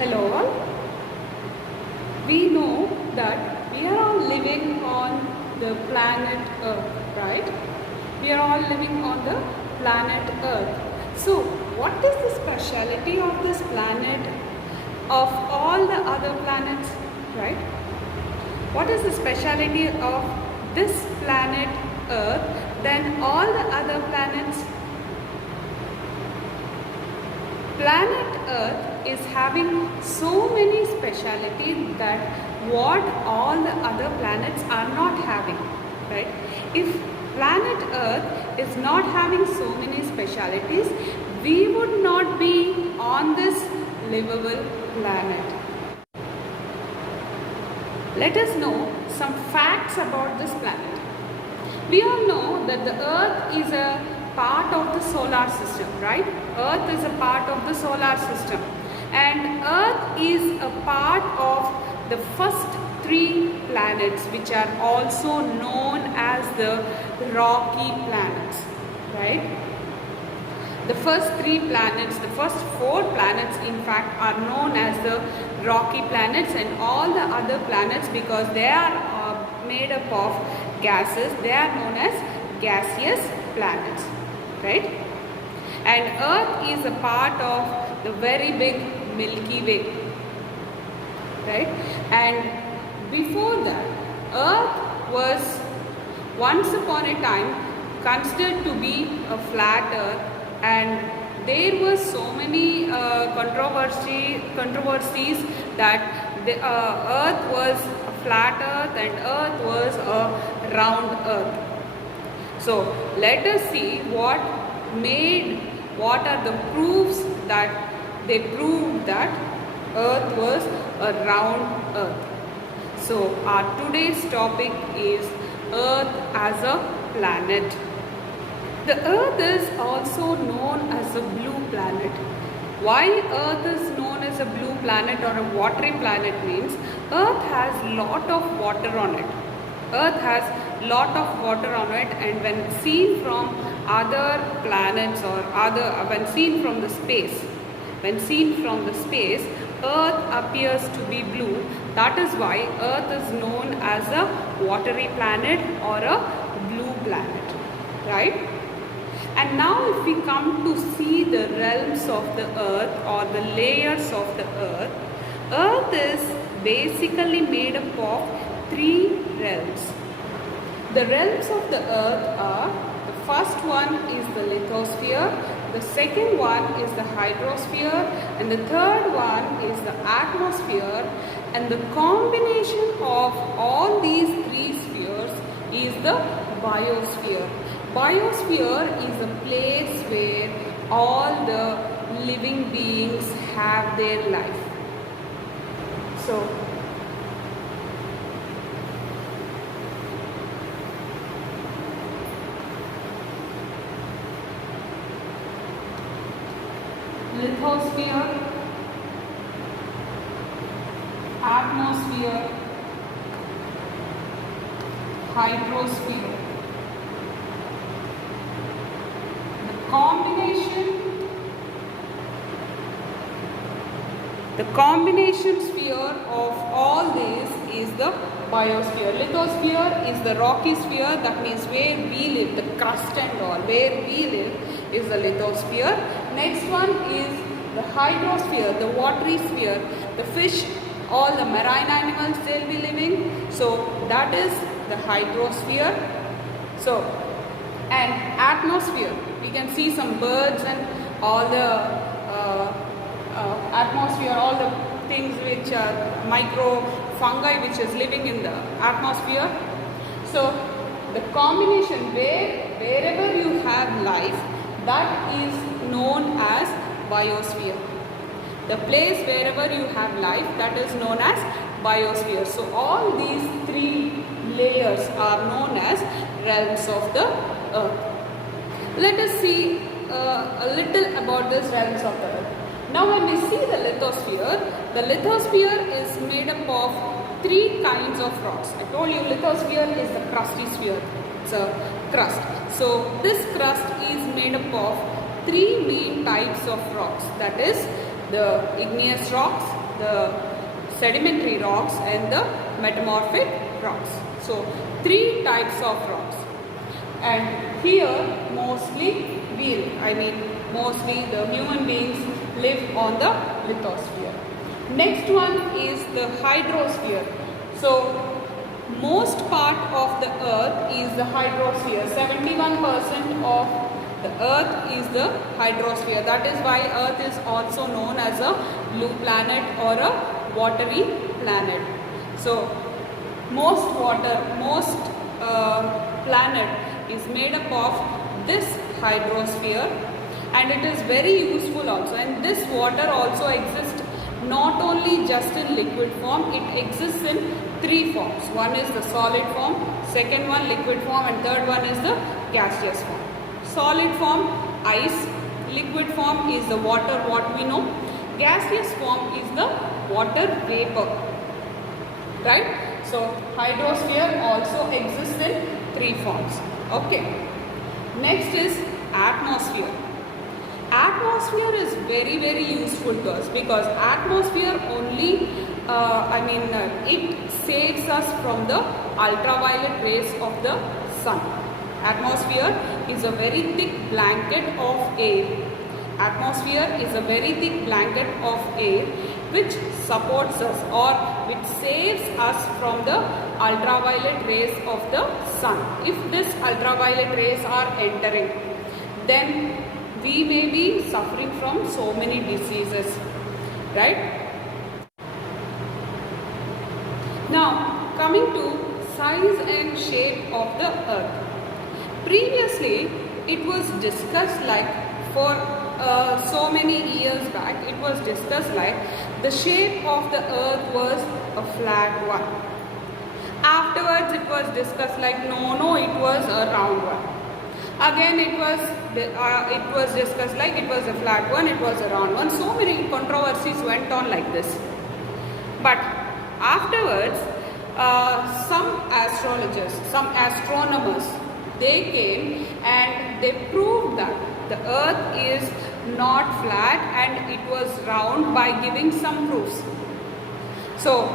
Hello all. We know that we are all living on the planet Earth, right? We are all living on the planet Earth. So, what is the speciality of this planet of all the other planets, right? What is the speciality of this planet Earth than all the other planets? Planet Earth is having so many specialities that what all the other planets are not having, right? If planet Earth is not having so many specialities, we would not be on this livable planet. Let us know some facts about this planet. We all know that the Earth is a part of the solar system, right? Earth is a part of the solar system, and Earth is a part of the first three planets, which are also known as the rocky planets, right? The first three planets, the first four planets in fact are known as the rocky planets, and all the other planets, because they are made up of gases, they are known as gaseous planets, right? And Earth is a part of the very big Milky Way, right? And before that, Earth was once upon a time considered to be a flat Earth, and there were so many controversies that the Earth was a flat Earth and Earth was a round Earth. So let us see what are the proofs that they proved that Earth was a round Earth. So our today's topic is Earth as a planet. The Earth is also known as a blue planet. Why Earth is known as a blue planet or a watery planet means Earth has lot of water on it. Earth has lot of water on it, and when seen from other planets or when seen from the space, Earth appears to be blue. That is why Earth is known as a watery planet or a blue planet, right? And now if we come to see the realms of the Earth or the layers of the Earth, Earth is basically made up of three realms. The realms of the Earth are, the first one is the lithosphere, the second one is the hydrosphere, and the third one is the atmosphere, and the combination of all these three spheres is the biosphere. Biosphere is a place where all the living beings have their life. So, lithosphere, atmosphere, hydrosphere. The combination sphere of all these is the biosphere. Lithosphere is the rocky sphere, that means where we live, the crust and all, where we live is the lithosphere. Next one is the hydrosphere, the watery sphere. The fish, all the marine animals, they'll be living. So that is the hydrosphere. So, and atmosphere, we can see some birds and all the atmosphere, all the things which are micro fungi which is living in the atmosphere. So the combination wherever you have life, that is known as biosphere. The place wherever you have life, that is known as biosphere. So all these three layers are known as realms of the Earth. Let us see a little about this realms of the Earth. Now when we see the lithosphere is made up of three kinds of rocks. I told you lithosphere is the crusty sphere. It's a crust. So this crust is made up of three main types of rocks, that is the igneous rocks, the sedimentary rocks and the metamorphic rocks. So 3 types of rocks. And here mostly mostly the human beings live on the lithosphere. Next one is the hydrosphere. So most part of the earth is the hydrosphere. 71% of the earth is the hydrosphere. That is why earth is also known as a blue planet or a watery planet. So most planet is made up of this hydrosphere, and it is very useful also. And this water also exists not only just in liquid form, it exists in 3 forms. One is the solid form, second one liquid form, and third one is the gaseous form. Solid form, ice. Liquid form is the water, what we know. Gaseous form is the water vapor. Right? So hydrosphere also exists in 3 forms. Okay. Next is atmosphere. Atmosphere is very useful to us because atmosphere only it saves us from the ultraviolet rays of the sun. Atmosphere is a very thick blanket of air. Atmosphere is a very thick blanket of air which supports us or which saves us from the ultraviolet rays of the sun. If these ultraviolet rays are entering, then we may be suffering from so many diseases, right? Now, coming to size and shape of the earth. Previously, it was discussed like for so many years back, it was discussed like the shape of the earth was a flat one. Afterwards, it was discussed like no, it was a round one. Again, it was discussed like it was a flat one, it was a round one. So many controversies went on like this. But afterwards, some astrologers, some astronomers, they came and they proved that the earth is not flat and it was round by giving some proofs. So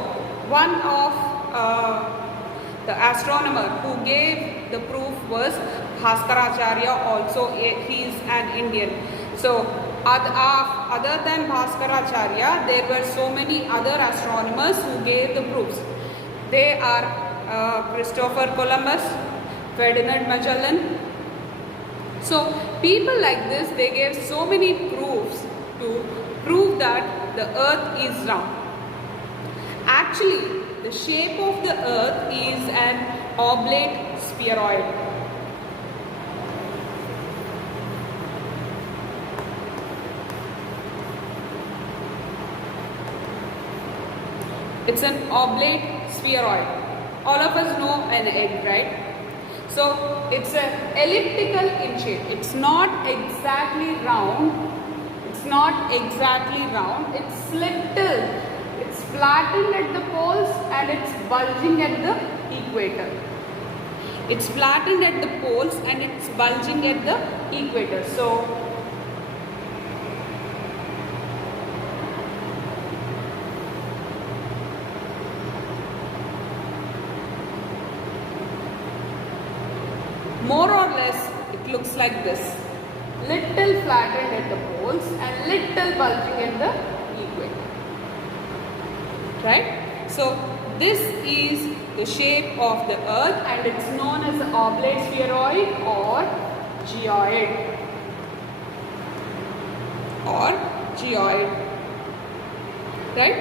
one of the astronomer who gave the proof was Bhaskaracharya. Also he is an Indian. So other than Bhaskaracharya, there were so many other astronomers who gave the proofs. They are Christopher Columbus, Ferdinand Magellan. So people like this, they gave so many proofs to prove that the earth is round. Actually, the shape of the earth is an oblate spheroid. It's an oblate spheroid. All of us know an egg, right? So it's an elliptical in shape. It's not exactly round. It's not exactly round. It's little. It's flattened at the poles and it's bulging at the equator. It's flattened at the poles and it's bulging at the equator. So more or less it looks like this. Little flattened at the poles and little bulging at the equator. Right? So this is the shape of the earth and it's known as the oblate spheroid or geoid. Right?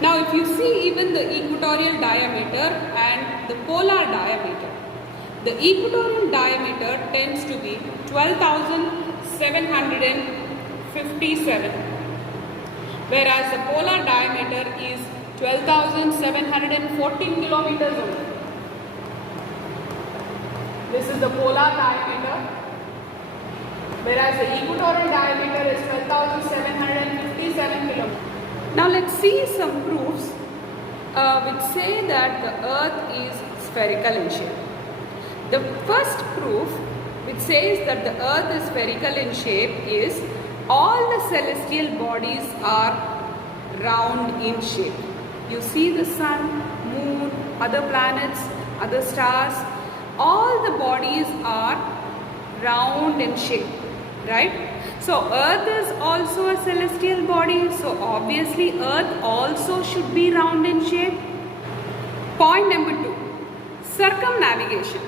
Now if you see even the equatorial diameter and the polar diameter, the equatorial diameter tends to be 12,757, whereas the polar diameter is 12,714 kilometers only. This is the polar diameter, whereas the equatorial diameter is 12,757 kilometers. Now let's see some proofs which say that the earth is spherical in shape. The first proof which says that the earth is spherical in shape is all the celestial bodies are round in shape. You see the sun, moon, other planets, other stars, all the bodies are round in shape, right? So Earth is also a celestial body, so obviously Earth also should be round in shape. Point number 2, circumnavigation.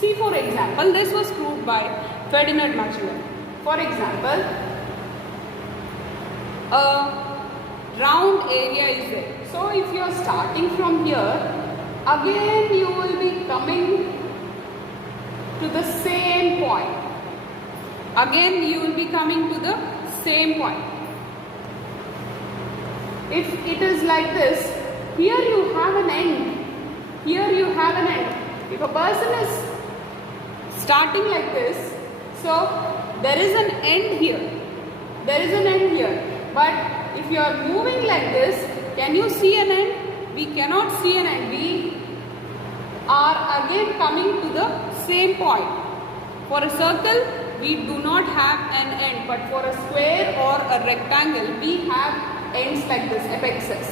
See, for example, this was proved by Ferdinand Magellan. For example, a round area is there. So if you are starting from here, again you will be coming to the same point. Again you will be coming to the same point. If it is like this, here you have an end. Here you have an end. If a person is starting like this, so there is an end here. There is an end here. But if you are moving like this, can you see an end? We cannot see an end. We are again coming to the same point. For a circle, we do not have an end, but for a square or a rectangle, we have ends like this, apexes.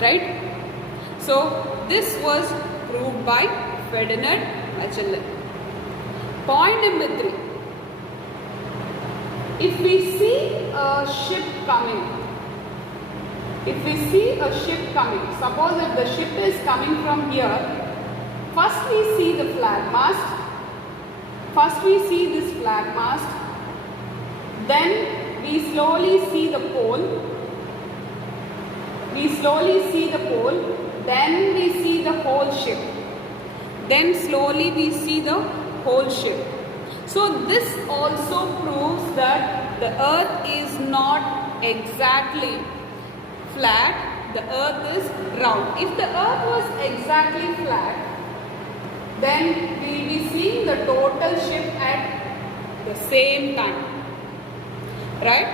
Right? So, this was proved by Ferdinand Magellan. Point number 3. If we see a ship coming, suppose if the ship is coming from here, first we see the flag mast, then we slowly see the pole, then we see the whole ship, then slowly we see the whole ship. So this also proves that the earth is not exactly flat, the earth is round. If the earth was exactly flat, then we will be seeing the total ship at the same time, right?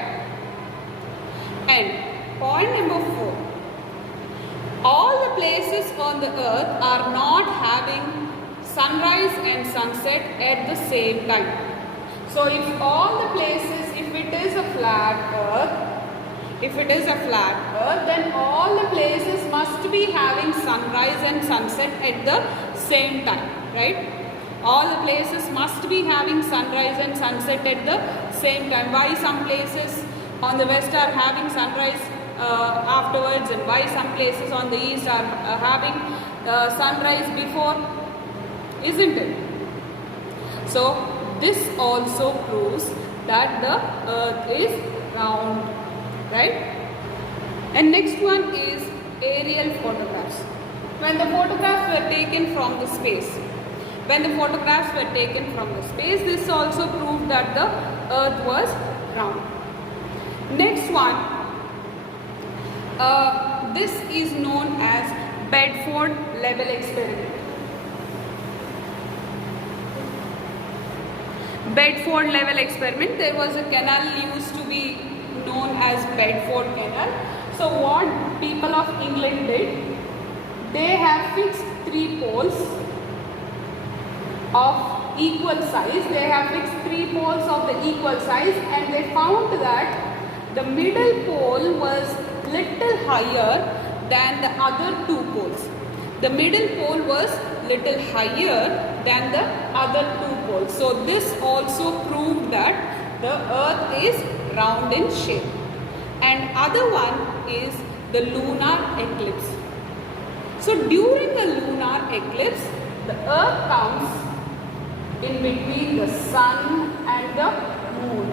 And point number 4, all the places on the earth are not having sunrise and sunset at the same time. So if all the places, if it is a flat earth, then all the places must be having sunrise and sunset at the same time, right? All the places must be having sunrise and sunset at the same time. Why some places on the west are having sunrise afterwards, and why some places on the east are having sunrise before? Isn't it? So this also proves that the earth is round, right? And next one is aerial photographs. When the photographs were taken from the space, this also proved that the earth was round. Next one, this is known as Bedford level experiment. Bedford level experiment. There was a canal used to be known as Bedford Canal. So what people of England did, they have fixed 3 poles of equal size. And they found that the middle pole was little higher than the other 2 poles. The middle pole was little higher than the other 2 poles. So this also proved that the earth is round in shape. And other one is the lunar eclipse. So during the lunar eclipse, the earth comes in between the sun and the moon.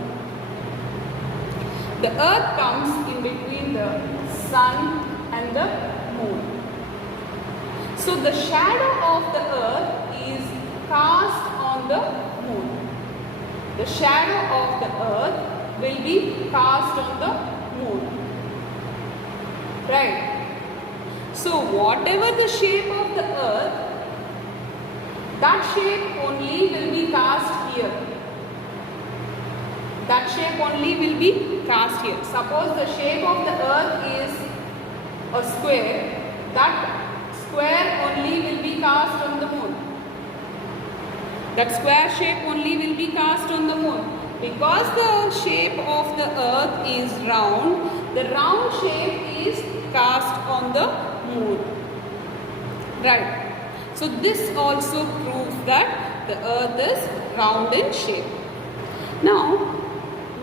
The earth comes in between the sun and the moon. So the shadow of the earth is cast on the moon. The shadow of the earth will be cast on the moon. Right? So whatever the shape of the earth, that shape only will be cast here. Suppose the shape of the earth is a square, that square only will be cast on the moon. That square shape only will be cast on Because the shape of the earth is round, the round shape is cast on the moon. Right. So this also proves that the earth is round in shape. Now,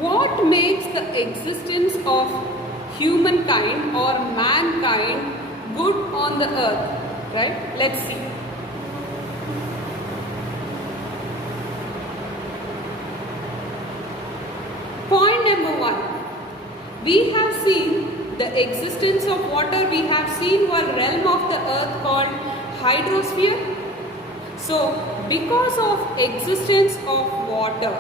what makes the existence of humankind or mankind good on the earth? Right? Let's see. Point number 1. We have seen the existence of water. We have seen one realm of the earth called hydrosphere. So, because of existence of water,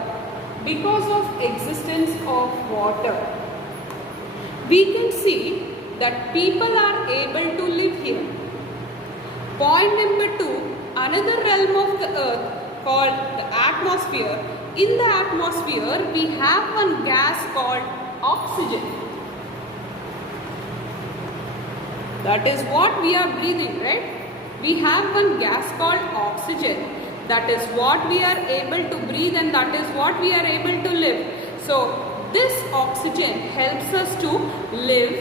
we can see that people are able to live here. Point number 2, another realm of the earth called the atmosphere. In the atmosphere, we have one gas called oxygen. That is what we are breathing, right? We have one gas called oxygen. That is what we are able to breathe, and that is what we are able to live. So, this oxygen helps us to live,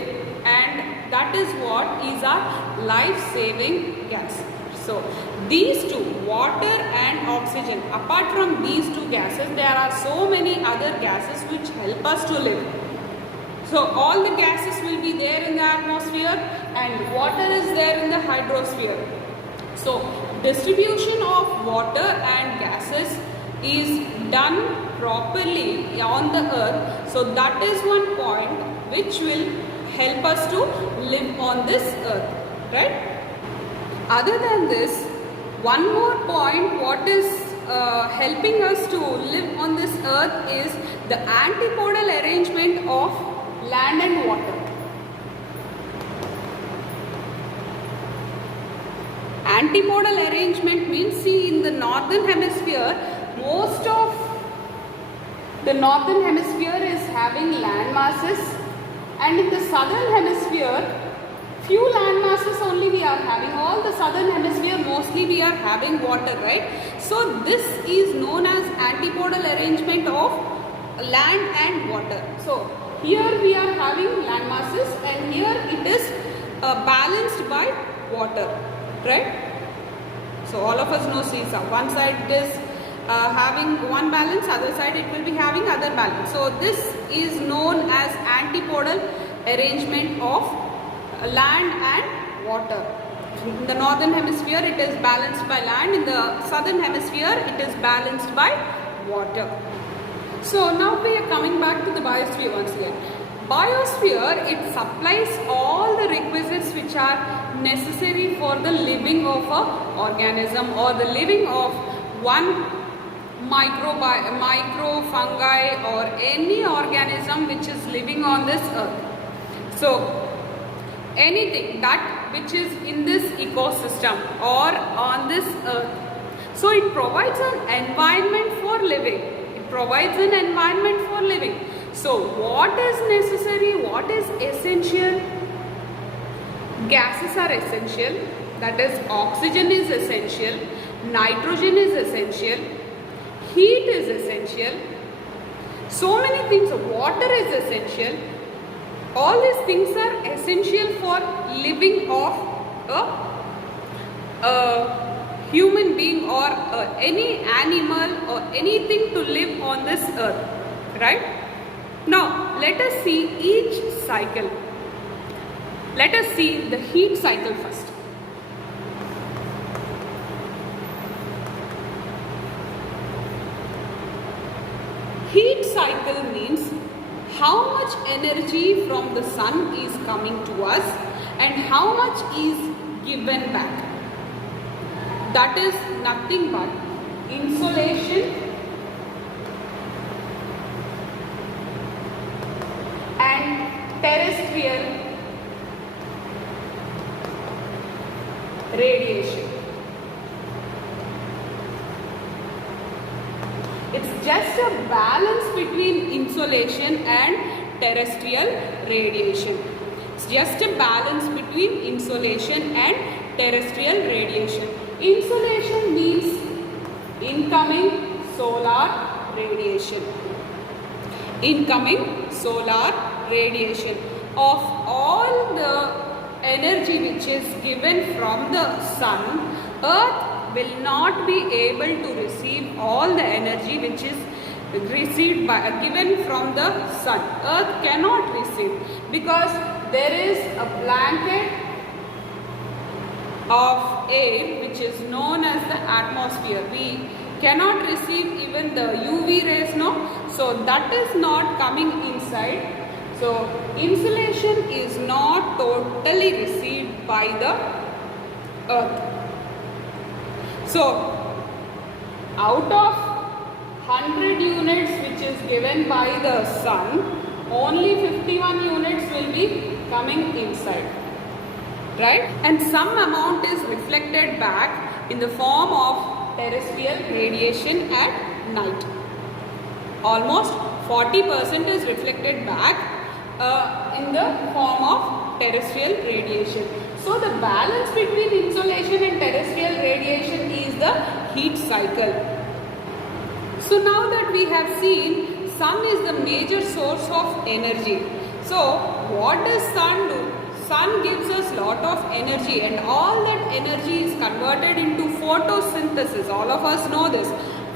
and that is what is our life-saving gas. So, these two, water and oxygen, apart from these two gases, there are so many other gases which help us to live. So, all the gases will be there in the atmosphere and water is there in the hydrosphere. So, distribution of water and gases is done properly on the earth. So, that is one point which will help us to live on this earth, right? Other than this, one more point what is helping us to live on this earth is the antipodal arrangement of land and water. Antipodal arrangement means, see, in the northern hemisphere, most of the northern hemisphere is having land masses, and in the southern hemisphere, few land masses only we are having. All the southern hemisphere mostly we are having water, right? So this is known as antipodal arrangement of land and water. So here we are having land masses, and here it is balanced by water, right? So all of us know seesaw. One side is having one balance, other side it will be having other balance. So this is known as antipodal arrangement of land and water. In the northern hemisphere it is balanced by land, in the southern hemisphere it is balanced by water. So now we are coming back to the biosphere once again. Biosphere, it supplies all the requisites which are necessary for the living of a organism or the living of one microfungi or any organism which is living on this earth. So anything that which is in this ecosystem or on this earth. So it provides an environment for living. It provides an environment for living. So what is necessary? What is essential? Gases are essential. That is, oxygen is essential. Nitrogen is essential. Heat is essential. So many things. Water is essential. All these things are essential for living of a human being or any animal or anything to live on this earth, right? Now let us see each cycle. Let us see the heat cycle first. Heat cycle means how much energy from the sun is coming to us and how much is given back. That is nothing but insolation and terrestrial radiation. It's just a balance between insolation and terrestrial radiation. It's just a balance between insolation and terrestrial radiation. Insolation means incoming solar radiation. incoming solar radiation. Of all the energy which is given from the sun, earth will not be able to receive all the energy which is received by given from the sun. Earth cannot receive because there is a blanket of air which is known as the atmosphere. We cannot receive even the UV rays, no, so that is not coming inside. So insolation is not totally received by the earth. So out of 100 units which is given by the sun, only 51 units will be coming inside, right? And some amount is reflected back in the form of terrestrial radiation at night. Almost 40% is reflected back in the form of terrestrial radiation. So the balance between insolation and terrestrial radiation is the heat cycle. So now that we have seen sun is the major source of energy. So what does sun do? Sun gives us lot of energy, and all that energy is converted into photosynthesis. All of us know this.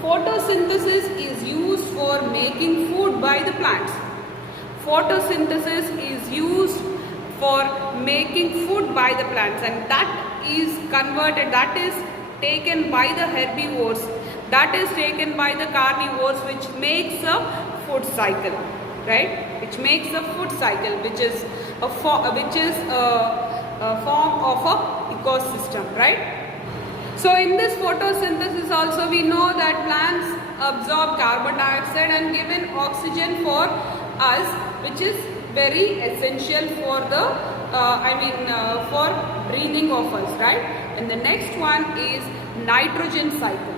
Photosynthesis is used for making food by the plants. Photosynthesis is used for making food by the plants, and that is converted, that is taken by the herbivores, that is taken by the carnivores, which makes a food cycle, right? Which makes a food cycle, which is a form of a ecosystem, right? So in this photosynthesis also we know that plants absorb carbon dioxide and give in oxygen for us, which is very essential for the for breathing of us, right? And the next one is nitrogen cycle.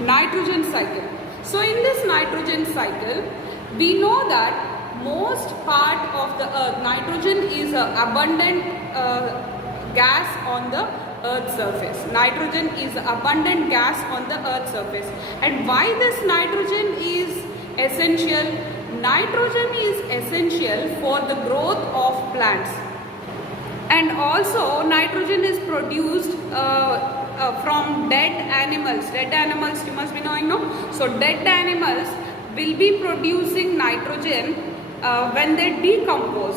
Nitrogen cycle. So in this nitrogen cycle, we know that most part of the earth, nitrogen is abundant gas on the earth's surface. Nitrogen is abundant gas on the earth's surface. And why this nitrogen is essential? Nitrogen is essential for the growth of plants. And also nitrogen is produced from dead animals. Dead animals, you must be knowing, no? So dead animals will be producing nitrogen when they decompose.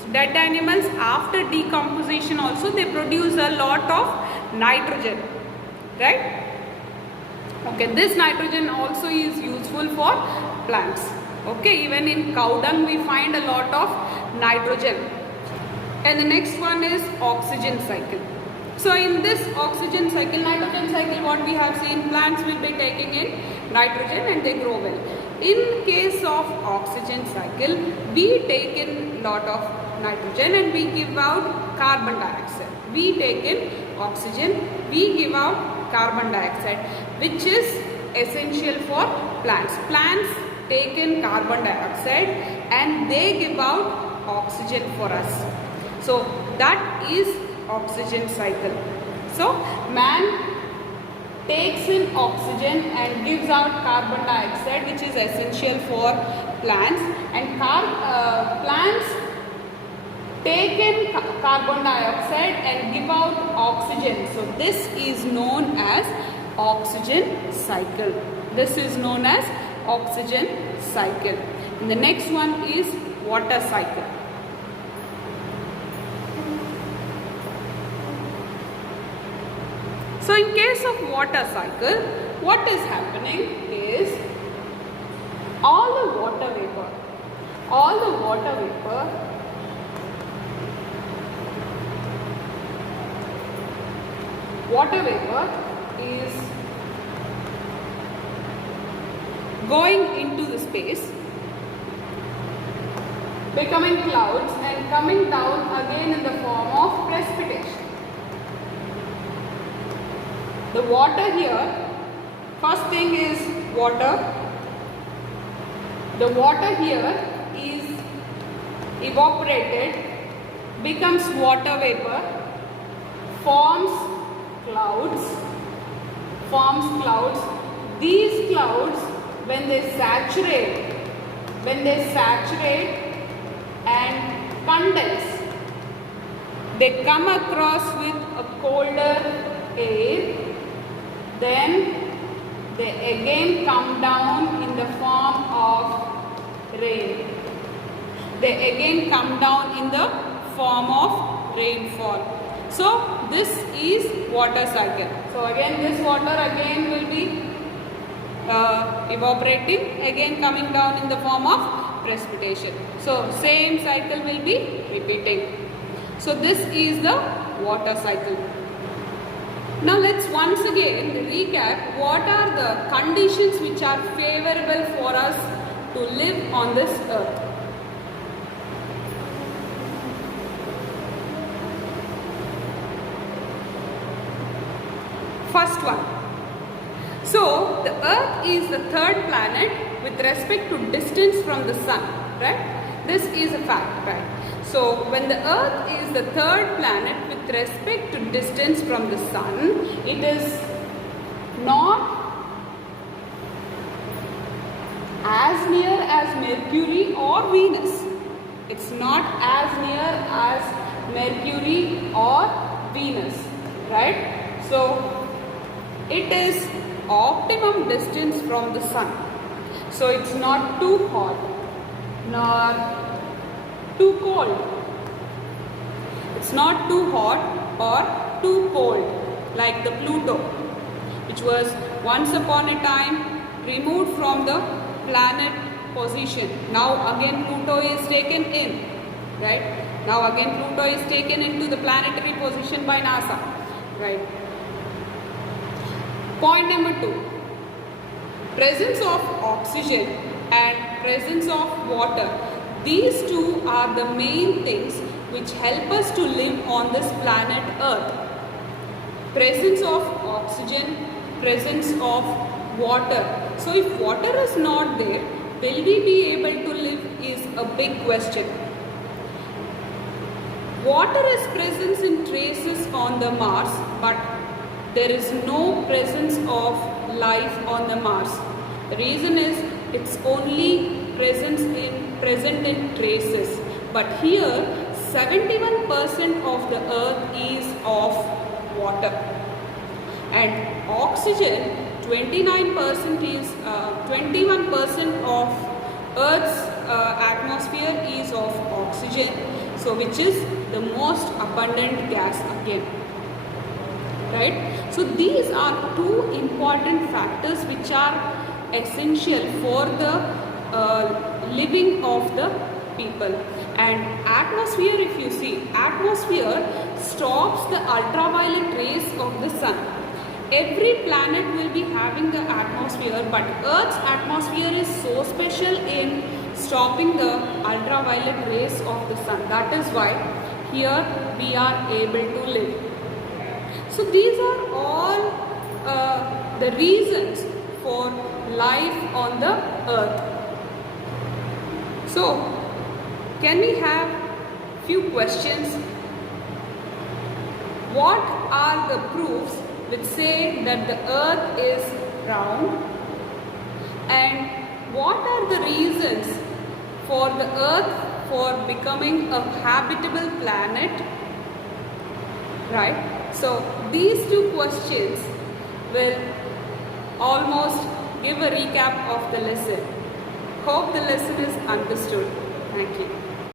So dead animals, after decomposition also, they produce a lot of nitrogen, right? Okay, this nitrogen also is useful for plants. Okay, even in cow dung we find a lot of nitrogen. And the next one is oxygen cycle. So in this oxygen cycle, nitrogen cycle, what we have seen, plants will be taking in nitrogen and they grow well. In case of oxygen cycle, we take in lot of nitrogen and we give out carbon dioxide. We take in oxygen, we give out carbon dioxide, which is essential for plants. Plants take in carbon dioxide and they give out oxygen for us. So that is oxygen cycle. So man takes in oxygen and gives out carbon dioxide, which is essential for plants, and plants take in carbon dioxide and give out oxygen. So this is known as oxygen cycle. This is known as oxygen cycle. And the next one is water cycle. So in case of water cycle, what is happening is all the water vapor is going into the space, becoming clouds and coming down again in the form of precipitation. The water here, first thing is water. The water here is evaporated, becomes water vapor, forms clouds, forms clouds. These clouds, when they saturate and condense, they come across with a colder air, then they again come down in the form of rain. They again come down in the form of rainfall. So this is water cycle. So again this water again will be evaporating, again coming down in the form of precipitation. So same cycle will be repeating. So this is the water cycle. Now let's once again recap what are the conditions which are favorable for us to live on this earth. First one. So the earth is the third planet with respect to distance from the sun, right? This is a fact, right? So when the earth is the third planet with respect to distance from the sun, it is not as near as Mercury or Venus. It's not as near as Mercury or Venus, right? So it is optimum distance from the sun. So it's not too hot nor too cold. It's not too hot or too cold like the Pluto, which was once upon a time removed from the planet position. Now again Pluto is taken in, right? Now again Pluto is taken into the planetary position by NASA, right? Point number 2. Presence of oxygen and presence of water. These two are the main things which help us to live on this planet Earth. Presence of oxygen, presence of water. So if water is not there, will we be able to live is a big question. Water is present in traces on the Mars, but there is no presence of life on the Mars. The reason is it's only present in traces. But here 71% of the earth is of water. And oxygen, 29% is 21% of Earth's atmosphere is of oxygen. So which is the most abundant gas again. Right? So these are two important factors which are essential for the living of the people. And atmosphere, if you see, atmosphere stops the ultraviolet rays of the sun. Every planet will be having the atmosphere, but Earth's atmosphere is so special in stopping the ultraviolet rays of the sun. That is why here we are able to live. So these are all the reasons for life on the earth. So can we have few questions? What are the proofs which say that the earth is round? And what are the reasons for the earth for becoming a habitable planet? Right? So these two questions will almost give a recap of the lesson. Hope the lesson is understood. Thank you.